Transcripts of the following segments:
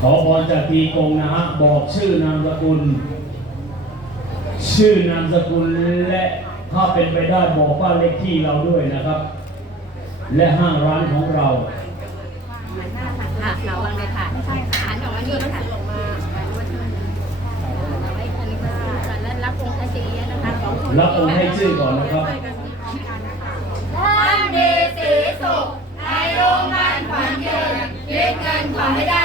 ขอพรจากทีกงนะฮะบอกชื่อนามสกุล ชื่อนามสกุลและถ้าเป็นไปได้บอกว่าเลขที่เราด้วยนะครับ และห้างร้านของเราค่ะเราวางเลยค่ะใช่ค่ะหันออกมานี่ค่ะลงมาไว้ตรงนี้ค่ะแล้วรับองค์พระศรีนะคะรับองค์ให้ชื่อก่อนนะครับท่านดีสีสุขในโรงงานขวัญยืนคิดเงินขอให้ได้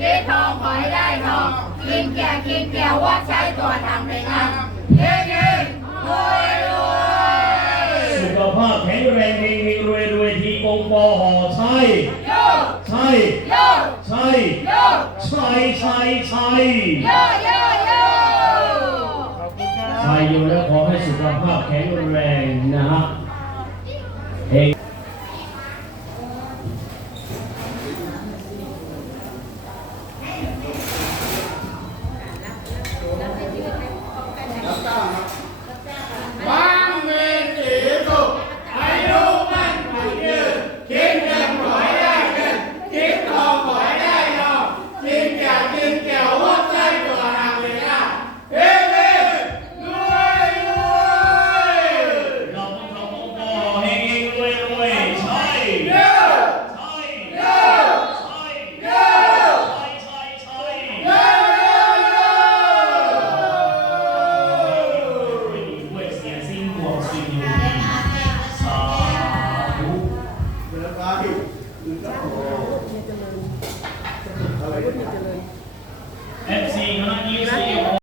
คิดทองขอให้ได้ทองกินแก่กินแก่ว่าใช้ตัวทำเป็นงานเย้เย้รวยรวยสุขภาพแข็งแรงเฮงๆรวยรวยทีกงปอหอใช่ใช่ใช่ใช่ใช่ใช่โยโยโยใช่อยู่แล้วขอให้สุขภาพแข็งแรงนะฮะเฮง FC, you're not using